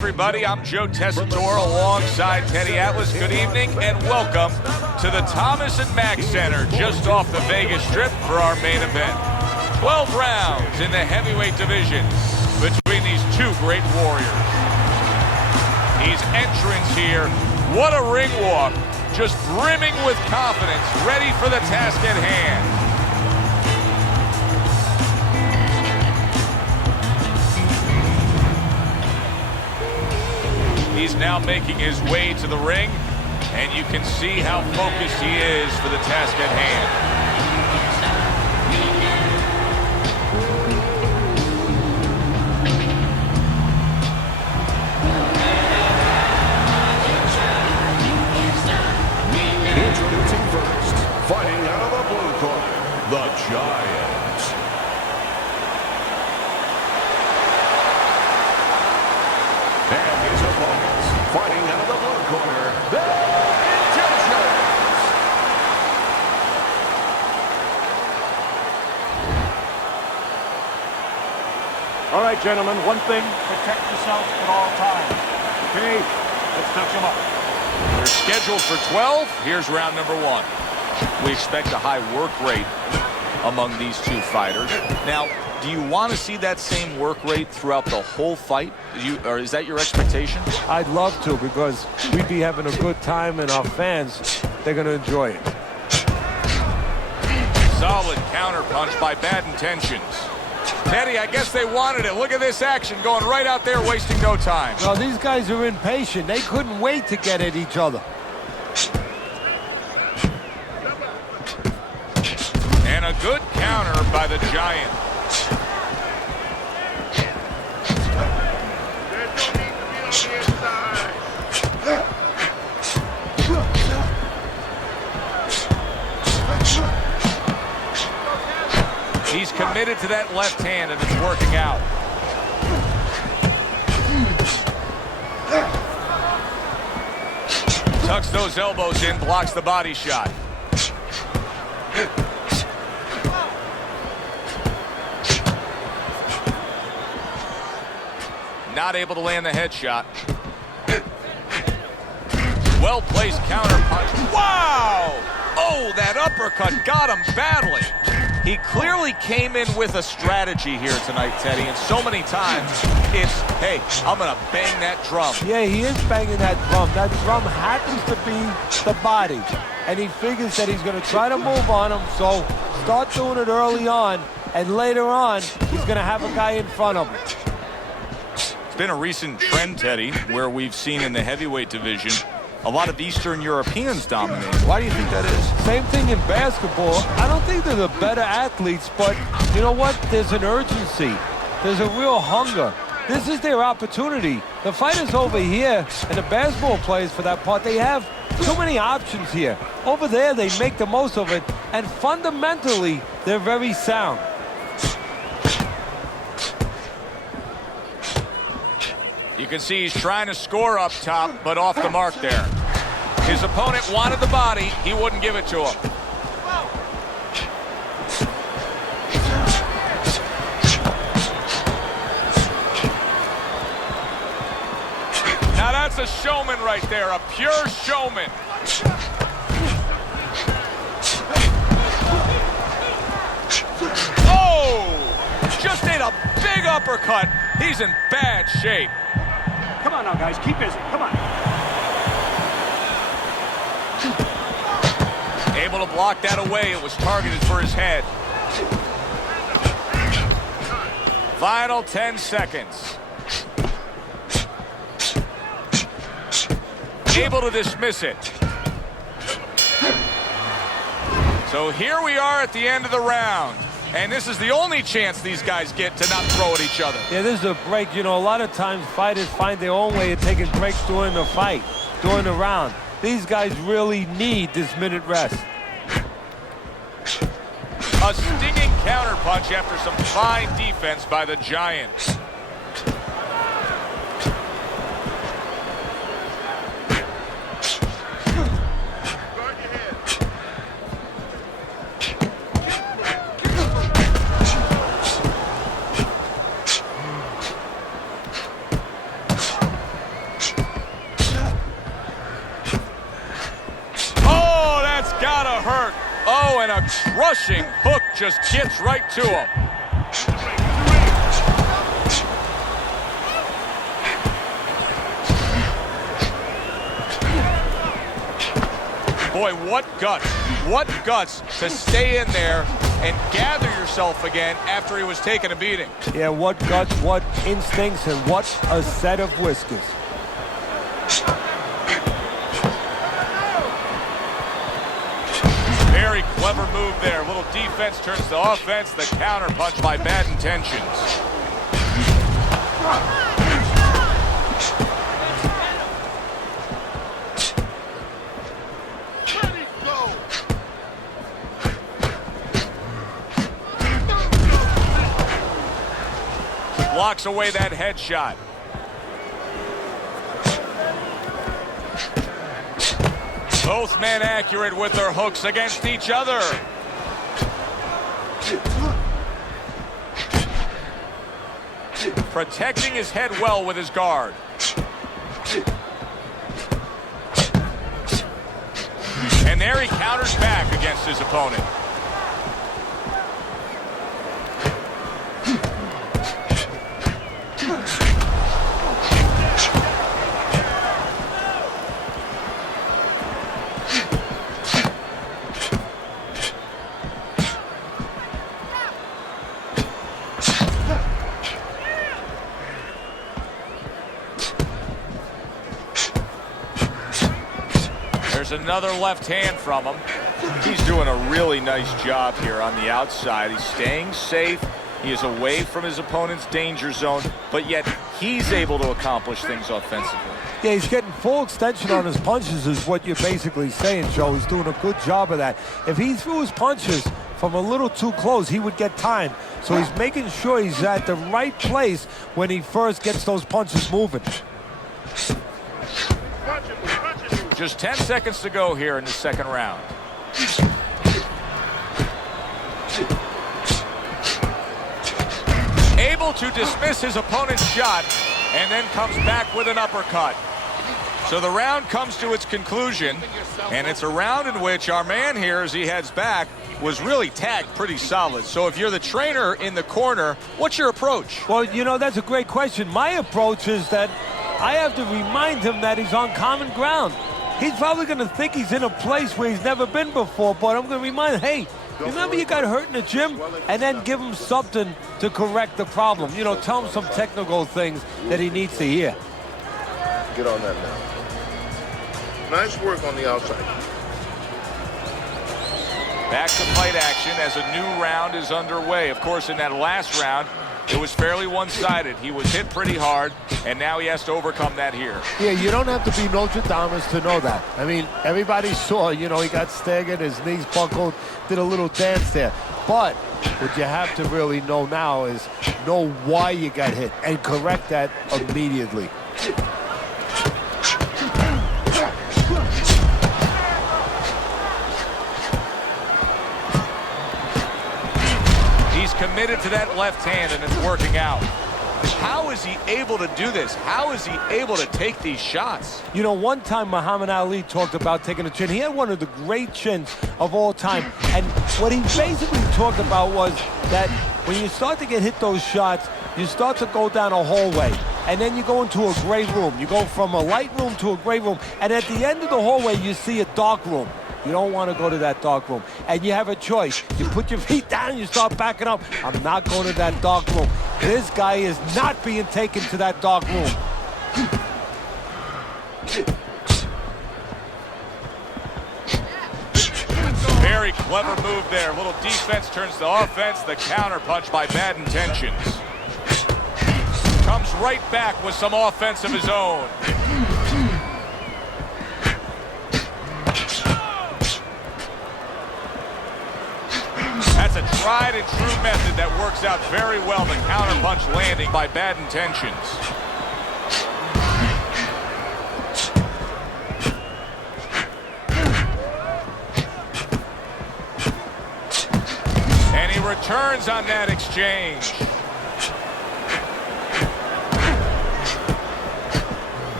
Everybody, I'm Joe Tessitore alongside Teddy Atlas. Good evening and welcome to the Thomas and Mack Center just off the Vegas Strip for our main event. 12 rounds in the heavyweight division between these two great warriors. He's entrance here. What a ring walk. Just brimming with confidence, ready for the task at hand. He's now making his way to the ring, and you can see how focused he is for the task at hand. Introducing first, fighting out of the blue corner, the Giant. And his opponents, fighting out of the blue corner, the Intentions. All right, gentlemen, one thing, protect yourself at all times. Okay, let's touch them up. They're scheduled for 12. Here's round number one. We expect a high work rate among these two fighters. Now, do you want to see that same work rate throughout the whole fight? Or is that your expectation? I'd love to, because we'd be having a good time and our fans, they're going to enjoy it. Solid counter punch by Bad Intentions. Teddy, I guess they wanted it. Look at this action going right out there, wasting no time. Well, these guys are impatient. They couldn't wait to get at each other. And a good counter by the Giant. He's committed to that left hand, and it's working out. Tucks those elbows in, blocks the body shot. Not able to land the headshot. Well-placed counter punch. Wow! Oh, that uppercut got him badly. He clearly came in with a strategy here tonight, Teddy, and so many times it's, hey, I'm going to bang that drum. Yeah, he is banging that drum. That drum happens to be the body, and he figures that he's going to try to move on him, so start doing it early on, and later on, he's going to have a guy in front of him. It's been a recent trend, Teddy, where we've seen in the heavyweight division a lot of Eastern Europeans dominate. Why do you think that is? Same thing in basketball. I don't think they're the better athletes, but you know what? There's an urgency. There's a real hunger. This is their opportunity. The fighters over here, and the basketball players for that part, they have too many options here. Over there, they make the most of it, and fundamentally, they're very sound. You can see he's trying to score up top, but off the mark there. His opponent wanted the body. He wouldn't give it to him. Now that's a showman right there, a pure showman. Oh! Just ate a big uppercut. He's in bad shape. Come on now, guys, keep busy, come on. Able to block that away. It was targeted for his head. Final 10 seconds. Able to dismiss it. So here we are at the end of the round. And this is the only chance these guys get to not throw at each other. Yeah, this is a break. You know, a lot of times fighters find their own way of taking breaks during the fight, during the round. These guys really need this minute rest. A stinging counterpunch after some fine defense by the Giants. low, and a crushing hook just gets right to him. Boy, what guts to stay in there and gather yourself again after he was taking a beating. Yeah, what guts, what instincts, and what a set of whiskers. Very clever move there. Little defense turns to offense. The counter punch by Bad Intentions. Blocks away that headshot. Both men accurate with their hooks against each other. Protecting his head well with his guard. And there he counters back against his opponent. There's another left hand from him. He's doing a really nice job here on the outside. He's staying safe. He is away from his opponent's danger zone, but yet he's able to accomplish things offensively. Yeah, he's getting full extension on his punches is what you're basically saying, Joe. He's doing a good job of that. If he threw his punches from a little too close, he would get time. So he's making sure he's at the right place when he first gets those punches moving. Just 10 seconds to go here in the second round. Able to dismiss his opponent's shot and then comes back with an uppercut. So the round comes to its conclusion, and it's a round in which our man here, as he heads back, was really tagged pretty solid. So if you're the trainer in the corner, what's your approach? Well, you know, that's a great question. My approach is that I have to remind him that he's on common ground. He's probably going to think he's in a place where he's never been before, but I'm going to remind him, hey, remember you got hurt in the gym? And then give him something to correct the problem. You know, tell him some technical things that he needs to hear. Get on that now. Nice work on the outside. Back to fight action as a new round is underway. Of course, in that last round, it was fairly one-sided. He was hit pretty hard, and now he has to overcome that here. Yeah, you don't have to be Nostradamus to know that. I mean, everybody saw, you know, he got staggered, his knees buckled, did a little dance there. But what you have to really know now is know why you got hit and correct that immediately. Committed to that left hand, and it's working out. How is he able to do this? How is he able to take these shots? You know, one time Muhammad Ali talked about taking a chin. He had one of the great chins of all time. And what he basically talked about was that when you start to get hit those shots, you start to go down a hallway. And then you go into a gray room. You go from a light room to a gray room. And at the end of the hallway, you see a dark room. You don't want to go to that dark room. And you have a choice. You put your feet down, you start backing up. I'm not going to that dark room. This guy is not being taken to that dark room. Very clever move there. A little defense turns to offense. The counter punch by Bad Intentions. Comes right back with some offense of his own. That's a tried and true method that works out very well. The counterpunch landing by Bad Intentions. And he returns on that exchange.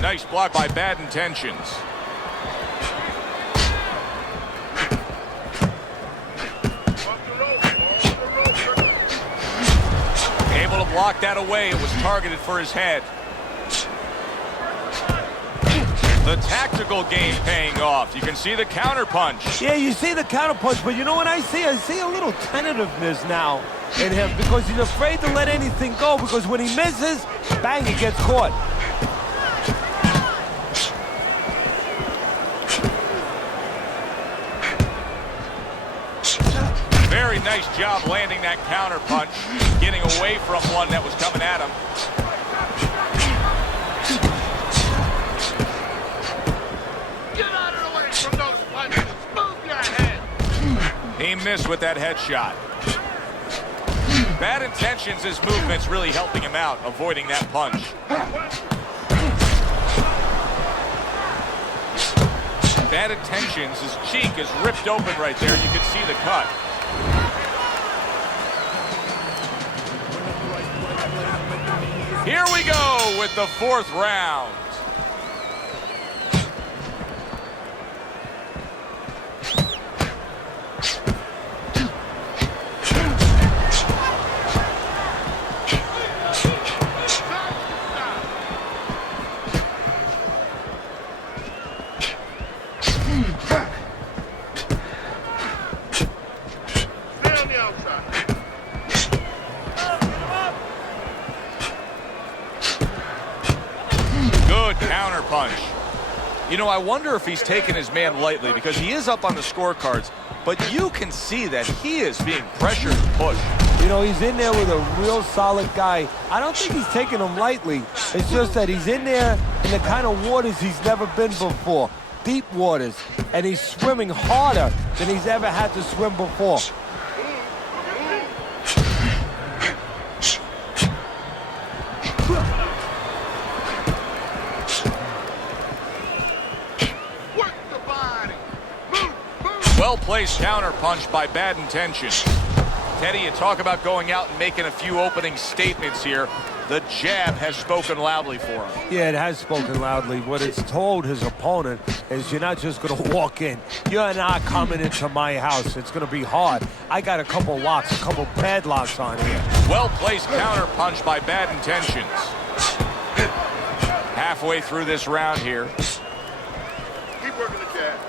Nice block by Bad Intentions. blocked that away. It was targeted for his head. The tactical game paying off. You can see the counter punch. Yeah, you see the counter punch, but you know what I see? I see a little tentativeness now in him because he's afraid to let anything go, because when he misses, bang, he gets caught. Very nice job landing that counter punch, getting away from one that was coming at him. He missed with that headshot. Bad intentions, his movement's really helping him out, avoiding that punch. Bad intentions, his cheek is ripped open right there. You can see the cut. Here we go with the 4th round. Counter punch. You know, I wonder if he's taking his man lightly, because he is up on the scorecards, but you can see that he is being pressured and pushed. You know, he's in there with a real solid guy. I don't think he's taking him lightly. It's just that he's in there in the kind of waters he's never been before. Deep waters. And he's swimming harder than he's ever had to swim before. Well-placed counter punch by Bad Intentions. Teddy, you talk about going out and making a few opening statements here. The jab has spoken loudly for him. Yeah, it has spoken loudly. What it's told his opponent is, you're not just going to walk in. You're not coming into my house. It's going to be hard. I got a couple locks, a couple padlocks on here. Well-placed counter punch by Bad Intentions. Halfway through this round here. Keep working the jab.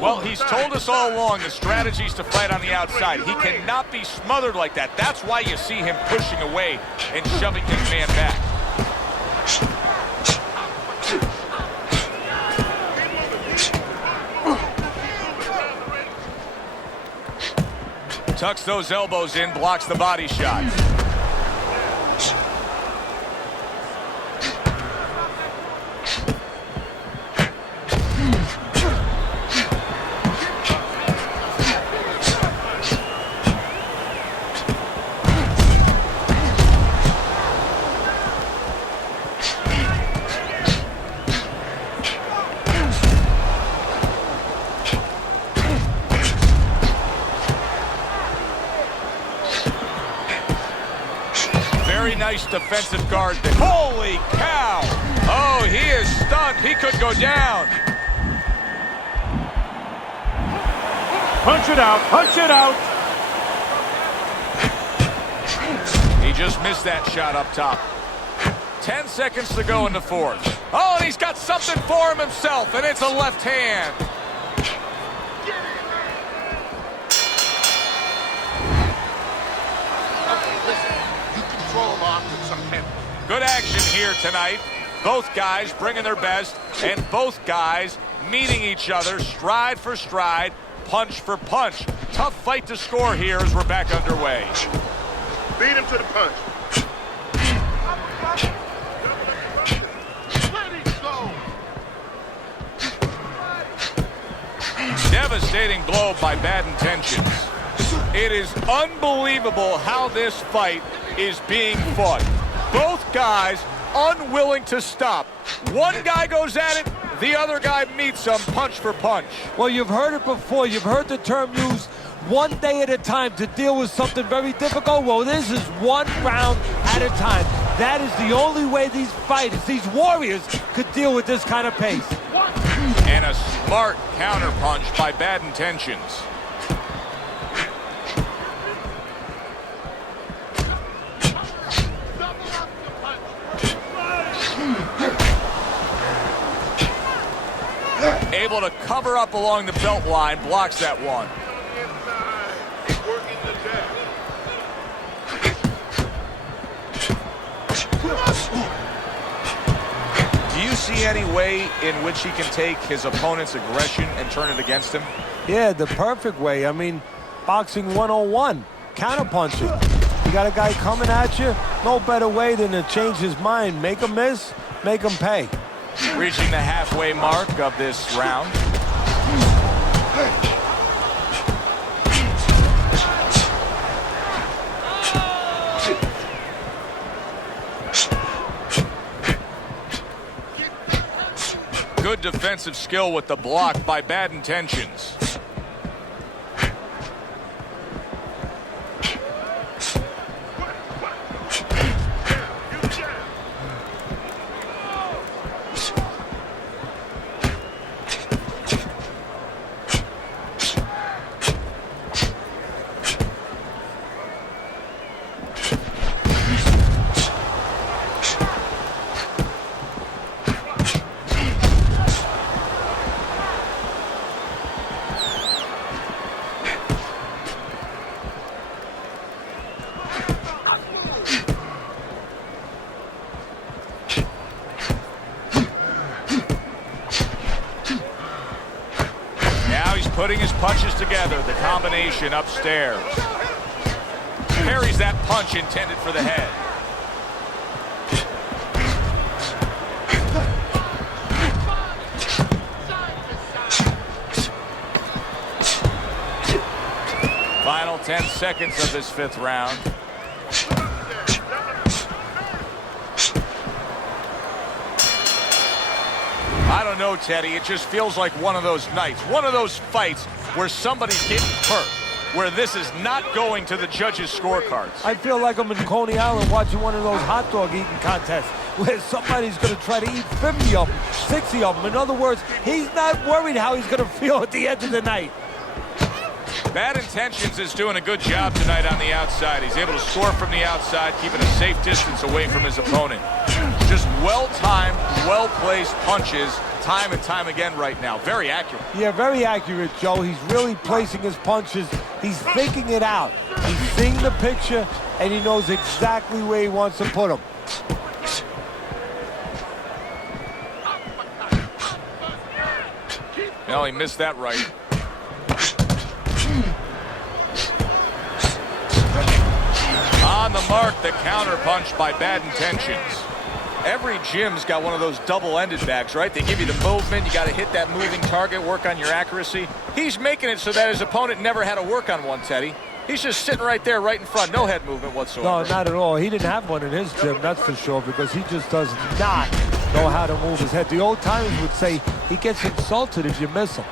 Well, he's told us all along the strategy's to fight on the outside. He cannot be smothered like that. That's why you see him pushing away and shoving his man back. Tucks those elbows in, blocks the body shot. Nice defensive guard. Holy cow! Oh, he is stunned. He could go down. Punch it out, punch it out. He just missed that shot up top. 10 seconds to go in the 4th. Oh, and he's got something for him himself, and it's a left hand. Good action here tonight. Both guys bringing their best, and both guys meeting each other stride for stride, punch for punch. Tough fight to score here as we're back underway. Beat him to the punch. Devastating blow by Bad Intentions. It is unbelievable how this fight is being fought. Both guys unwilling to stop. One guy goes at it, the other guy meets him punch for punch. Well, you've heard it before. You've heard the term used, one day at a time to deal with something very difficult. Well, this is one round at a time. That is the only way these fighters, these warriors, could deal with this kind of pace. And a smart counter punch by Bad Intentions. Able to cover up along the belt line, blocks that one. Do you see any way in which he can take his opponent's aggression and turn it against him? Yeah, the perfect way. I mean, boxing 101, counterpunching. You got a guy coming at you, no better way than to change his mind. Make him miss, make him pay. Reaching the halfway mark of this round. Good defensive skill with the block by Bad Intentions. Putting his punches together, the combination upstairs. Parries that punch intended for the head. Final 10 seconds of this fifth round. I don't know, Teddy. It just feels like one of those nights, one of those fights where somebody's getting hurt, where this is not going to the judges' scorecards. I feel like I'm in Coney Island watching one of those hot dog eating contests where somebody's going to try to eat 50 of them, 60 of them. In other words, he's not worried how he's going to feel at the end of the night. Bad Intentions is doing a good job tonight on the outside. He's able to score from the outside, keeping a safe distance away from his opponent. Just well-timed, well-placed punches time and time again right now. Very accurate. Yeah, very accurate, Joe. He's really placing his punches. He's thinking it out. He's seeing the picture, and he knows exactly where he wants to put them. No, he missed that right. On the mark, the counter punch by Bad Intentions. Every gym's got one of those double-ended bags, right? They give you the movement, you got to hit that moving target, work on your accuracy. He's making it so that his opponent never had to work on one, Teddy. He's just sitting right there, right in front, no head movement whatsoever. No, not at all. He didn't have one in his gym, that's for sure, because he just does not know how to move his head. The old timers would say he gets insulted if you miss him.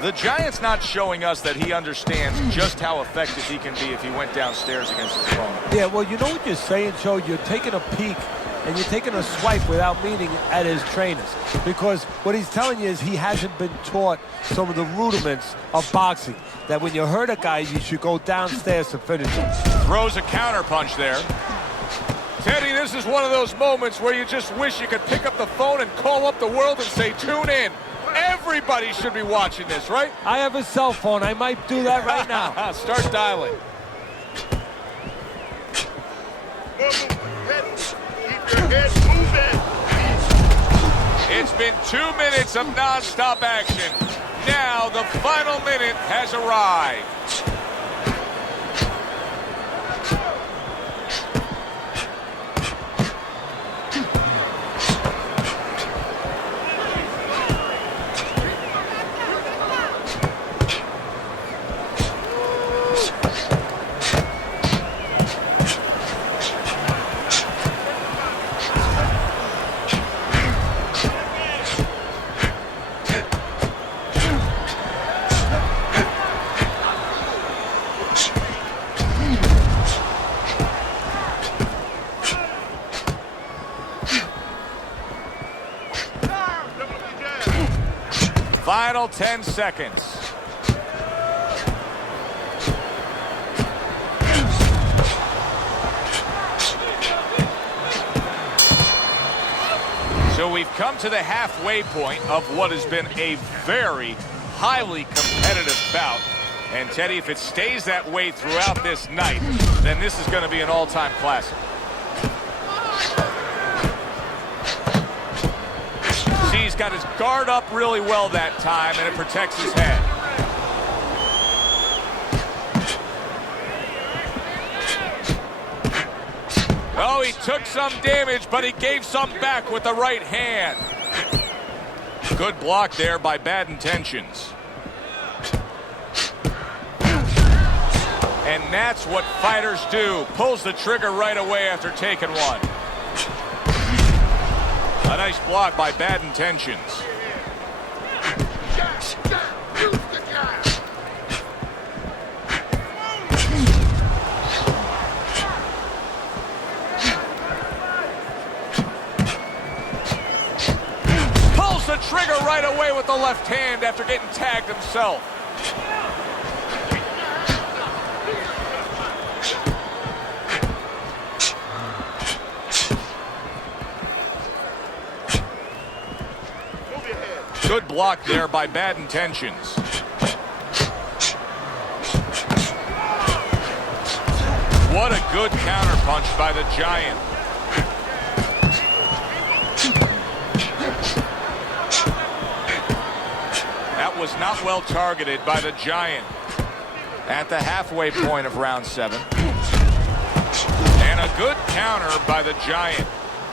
The Giant's not showing us that he understands just how effective he can be if he went downstairs against his opponent. Yeah, well, you know what you're saying, Joe? You're taking a peek and you're taking a swipe without meaning at his trainers. Because what he's telling you is he hasn't been taught some of the rudiments of boxing. That when you hurt a guy, you should go downstairs to finish him. Throws a counter punch there. Teddy, this is one of those moments where you just wish you could pick up the phone and call up the world and say, tune in. Everybody should be watching this, right? I have a cell phone. I might do that right now. Start dialing. Keep your head moving. It's been 2 minutes of non-stop action. Now the final minute has arrived. final 10 seconds. So we've come to the halfway point of what has been a very highly competitive bout. And Teddy, if it stays that way throughout this night, then this is going to be an all-time classic. See, he's got his guard up really well that time, and it protects his head. Oh, he took some damage, but he gave some back with the right hand. Good block there by Bad Intentions. And that's what fighters do. Pulls the trigger right away after taking one. A nice block by Bad Intentions. Pulls the trigger right away with the left hand after getting tagged himself. Good block there by Bad Intentions. What a good counterpunch by the Giant. That was not well targeted by the Giant at the halfway point of round 7. And a good counter by the Giant.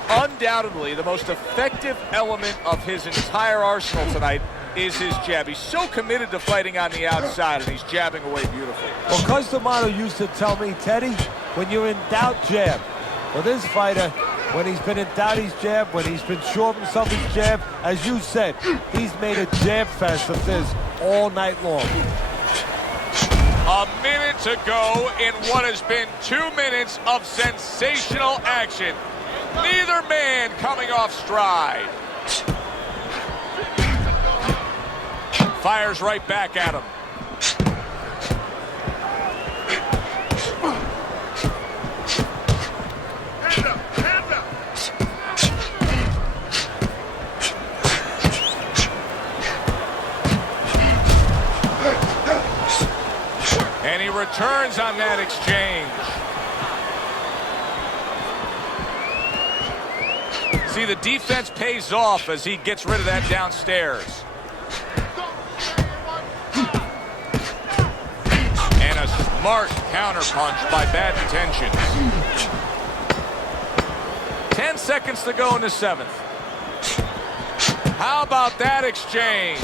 Undoubtedly, the most effective element of his entire arsenal tonight is his jab. He's so committed to fighting on the outside, and he's jabbing away beautifully. Well, Customato used to tell me, Teddy, when you're in doubt, jab. Well, this fighter, when he's been in doubt, he's jabbed. When he's been sure of himself, he's jabbed. As you said, he's made a jab fest of this all night long. A minute to go in what has been 2 minutes of sensational action. Neither man coming off stride. Fires right back at him. Hand up, hand up. And he returns on that exchange. See, the defense pays off as he gets rid of that downstairs. And a smart counterpunch by Bad Intentions. 10 seconds to go in the 7th. How about that exchange?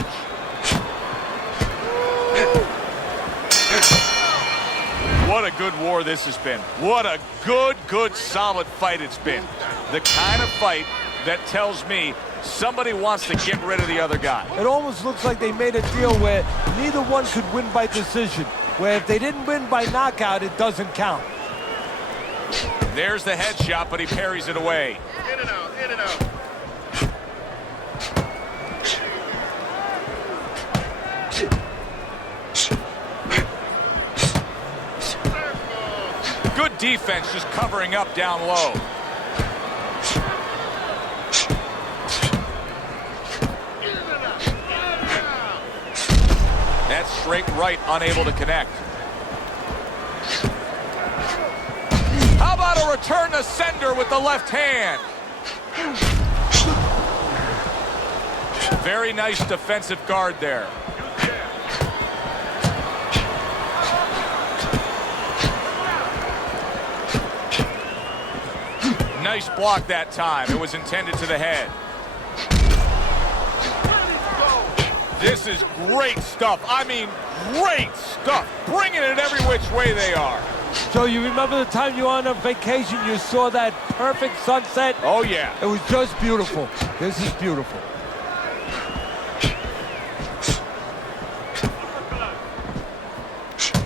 What a good war this has been. What a good, solid fight it's been. The kind of fight that tells me somebody wants to get rid of the other guy. It almost looks like they made a deal where neither one could win by decision, where if they didn't win by knockout, it doesn't count. There's the headshot, but he parries it away. In and out, in and out. Good defense, just covering up down low. That's straight right, unable to connect. How about a return to sender with the left hand? Very nice defensive guard there. Nice block that time. It was intended to the head. This is great stuff. I mean, great stuff. Bringing it every which way they are. So you remember the time you were on a vacation, you saw that perfect sunset? Oh, yeah. It was just beautiful. This is beautiful.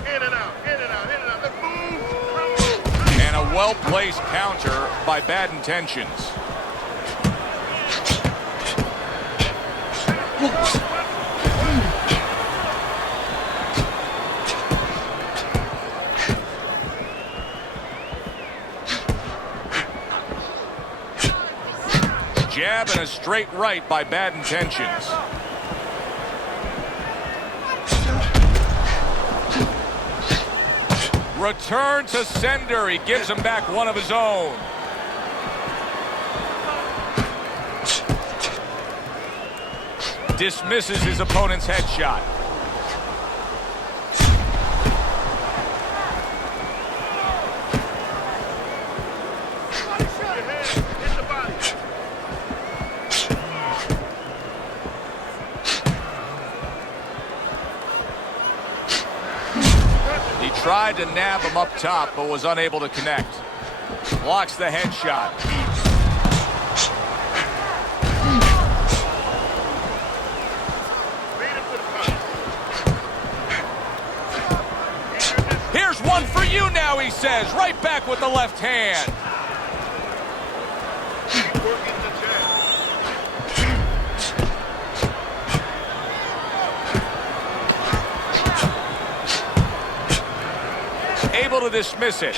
In and out, in and out, in and out. Let's move. And a well-placed counter by Bad Intentions. jab and a straight right by Bad Intentions. Return to sender. He gives him back one of his own. Dismisses his opponent's headshot. Tried to nab him up top, but was unable to connect. Blocks the headshot. Here's one for you now, he says. Right back with the left hand. Able to dismiss it.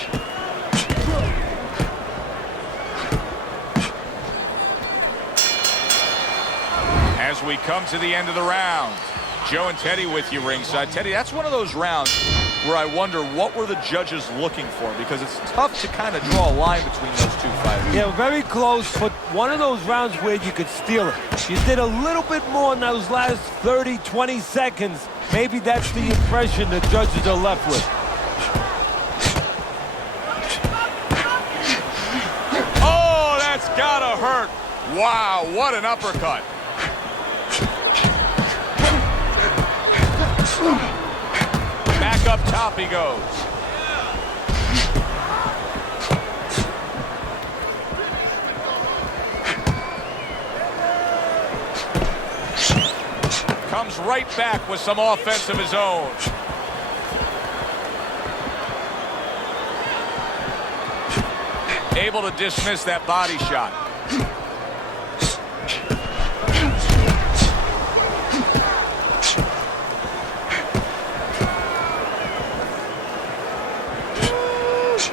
As we come to the end of the round, Joe and Teddy with you ringside. Teddy, that's one of those rounds where I wonder what were the judges looking for, because it's tough to kind of draw a line between those two fighters. Yeah, very close, but one of those rounds where you could steal it. You did a little bit more in those last 30, 20 seconds. Maybe that's the impression the judges are left with. Gotta hurt. Wow, what an uppercut. Back up top he goes. Comes right back with some offense of his own. Able to dismiss that body shot.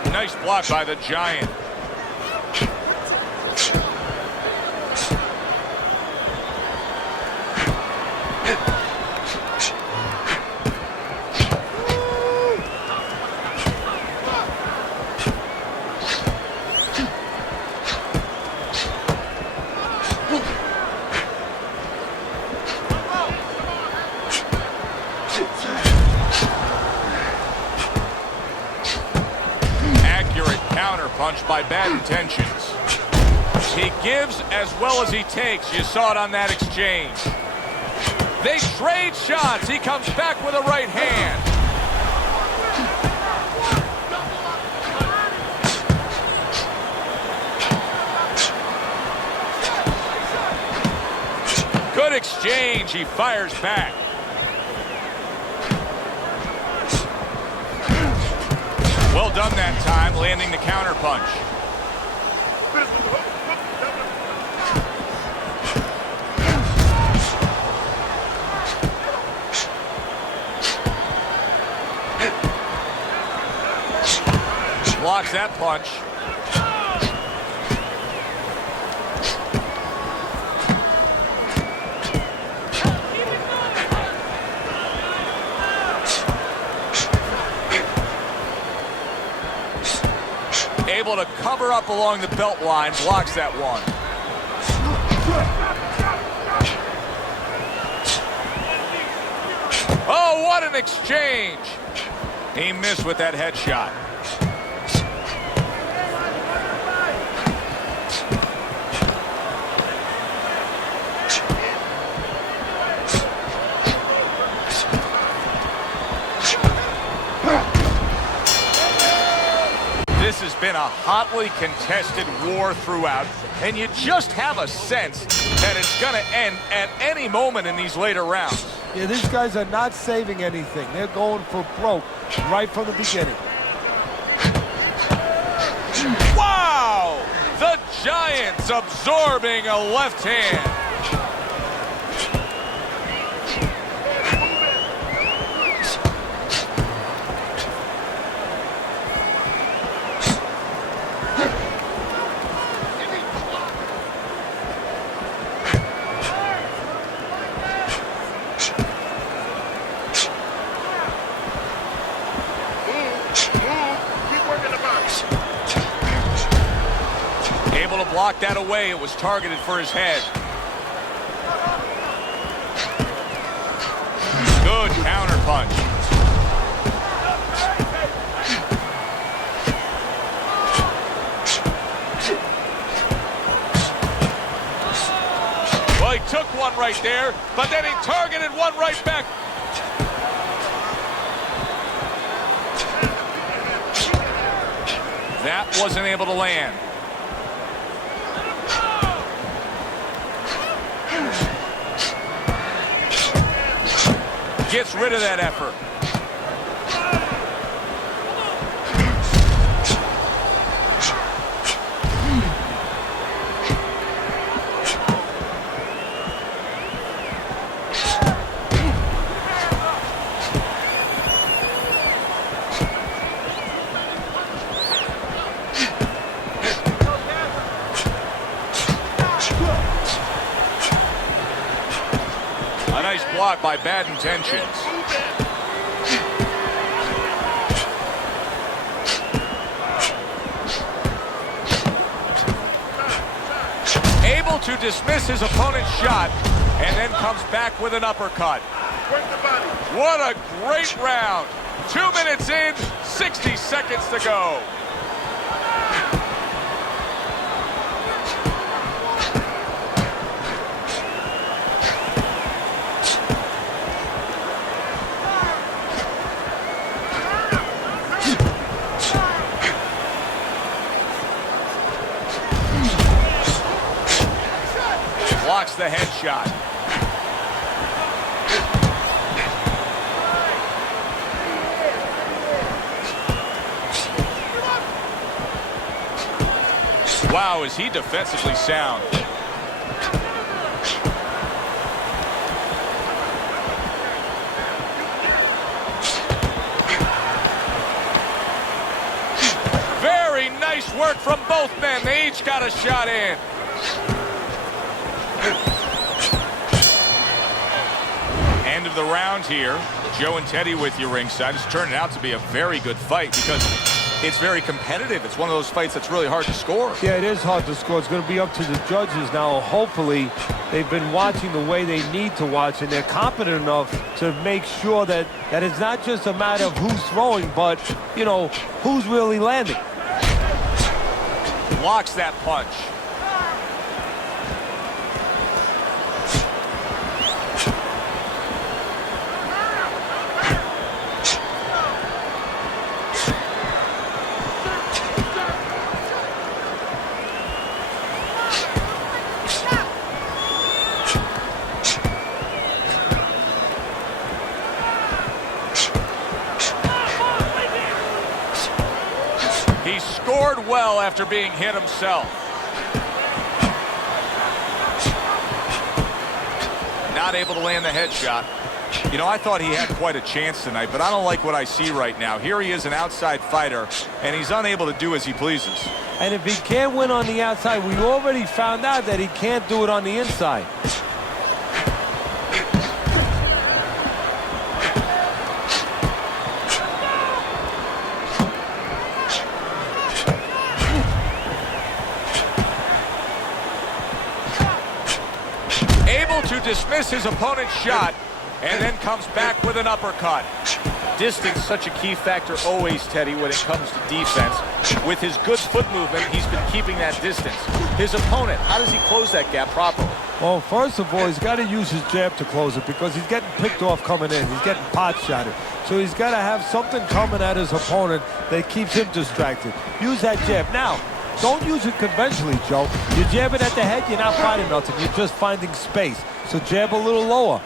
Nice block by the Giant. Punch by Bad Intentions. He gives as well as he takes. You saw it on that exchange. They trade shots. He comes back with a right hand. Good exchange. He fires back. Well done that time, landing the counter punch. Blocks that punch. Able to cover up along the belt line, blocks that one. Oh, what an exchange. He missed with that headshot. This has been a hotly contested war throughout, and you just have a sense that it's going to end at any moment in these later rounds. Yeah, these guys are not saving anything. They're going for broke right from the beginning. Wow! The Giants absorbing a left hand. able to block that away. It was targeted for his head. Good counter punch. Well, he took one right there, but then he targeted one right back. That wasn't able to land. Gets rid of that effort. A nice block by Bad Intentions. Able to dismiss his opponent's shot and then comes back with an uppercut. What a great round. 2 minutes in, 60 seconds to go. Blocks the headshot. Wow, is he defensively sound. Very nice work from both men. They each got a shot in. End of the round here. Joe and Teddy with you ringside. It's turning out to be a very good fight because it's very competitive. It's one of those fights that's really hard to score. Yeah, it is hard to score. It's going to be up to the judges now. Hopefully, they've been watching the way they need to watch, and they're competent enough to make sure that it's not just a matter of who's throwing, but, you know, who's really landing. Blocks that punch. He scored well after being hit himself. Not able to land the headshot. You know, I thought he had quite a chance tonight, but I don't like what I see right now. Here he is, an outside fighter, and he's unable to do as he pleases. And if he can't win on the outside, we already found out that he can't do it on the inside. To dismiss his opponent's shot and then comes back with an uppercut. Distance, such a key factor always, Teddy, when it comes to defense. With his good foot movement, he's been keeping that distance. His opponent, how does he close that gap properly? Well, first of all, he's got to use his jab to close it because he's getting picked off coming in. He's getting pot-shotted. So he's got to have something coming at his opponent that keeps him distracted. Use that jab. Now, don't use it conventionally, Joe. You jab it at the head, you're not fighting nothing. You're just finding space. So jab a little lower.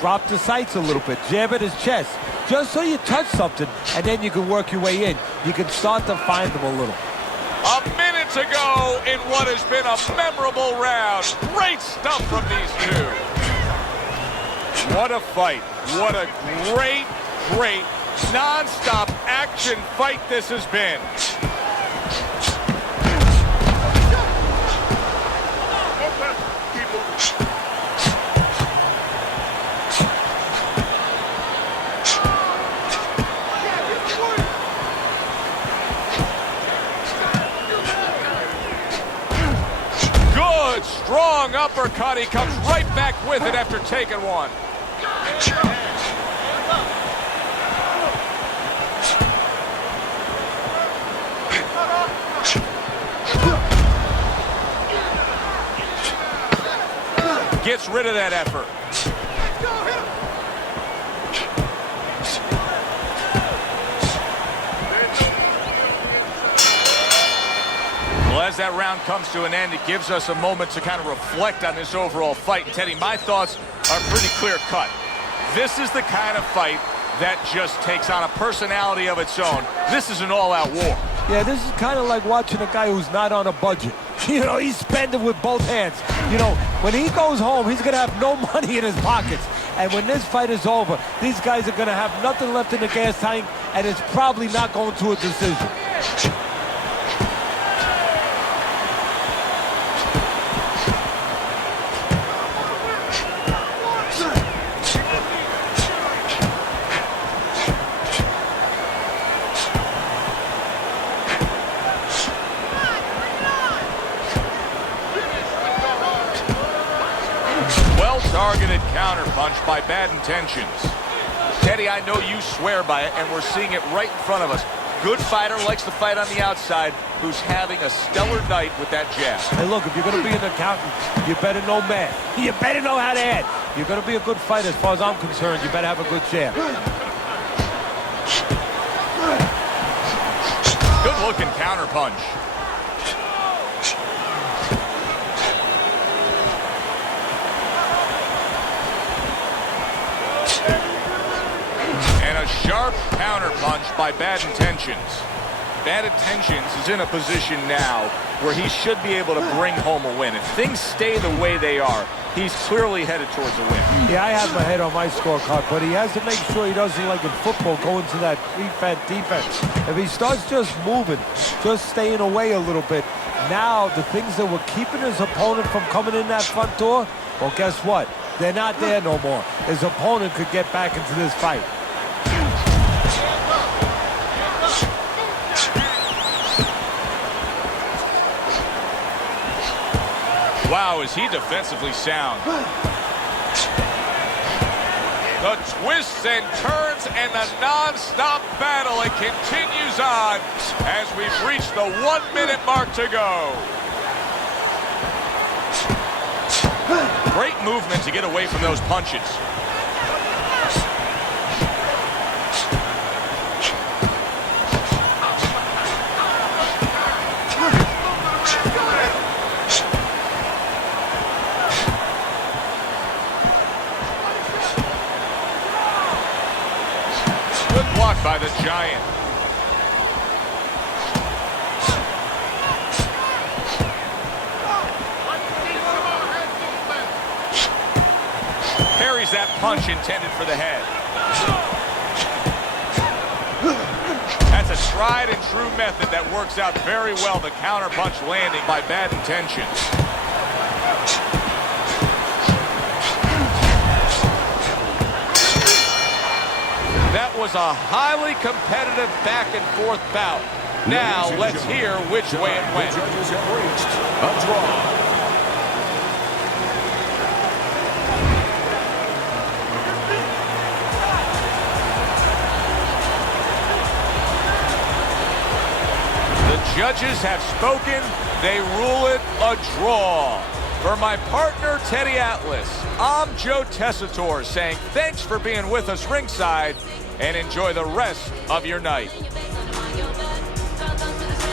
Drop the sights a little bit. Jab at his chest. Just so you touch something, and then you can work your way in. You can start to find them a little. A minute to go in what has been a memorable round. Great stuff from these two. What a fight. What a great, great, non-stop action fight this has been. Good, strong uppercut. He comes right back with it after taking one. Gets rid of that effort. Well, as that round comes to an end, it gives us a moment to kind of reflect on this overall fight. And Teddy, my thoughts are pretty clear cut. This is the kind of fight that just takes on a personality of its own. This is an all-out war. Yeah, this is kind of like watching a guy who's not on a budget. You know, he's spending with both hands. You know, when he goes home, he's going to have no money in his pockets. And when this fight is over, these guys are going to have nothing left in the gas tank, and it's probably not going to a decision. Targeted counterpunch by Bad Intentions. Teddy, I know you swear by it, and we're seeing it right in front of us. Good fighter likes to fight on the outside, who's having a stellar night with that jab. Hey, look, if you're going to be an accountant, you better know math. You better know how to add. You're going to be a good fighter, as far as I'm concerned. You better have a good jab. Good-looking counterpunch. Sharp counterpunch by Bad Intentions. Bad Intentions is in a position now where he should be able to bring home a win. If things stay the way they are, he's clearly headed towards a win. Yeah, I have my head on my scorecard, but he has to make sure he doesn't, like in football, go into that defense. If he starts just moving, just staying away a little bit, now the things that were keeping his opponent from coming in that front door, well, guess what? They're not there no more. His opponent could get back into this fight. Wow, is he defensively sound. The twists and turns and the non-stop battle, it continues on as we've reached the 1-minute mark to go. Great movement to get away from those punches. Blocked by the Giant. Parries that punch intended for the head. That's a tried and true method that works out very well. The counterpunch landing by Bad Intentions. That was a highly competitive back-and-forth bout. Now, let's hear which way it went. The judges have reached a draw. The judges have spoken. They rule it a draw. For my partner, Teddy Atlas, I'm Joe Tessitore saying thanks for being with us ringside and enjoy the rest of your night.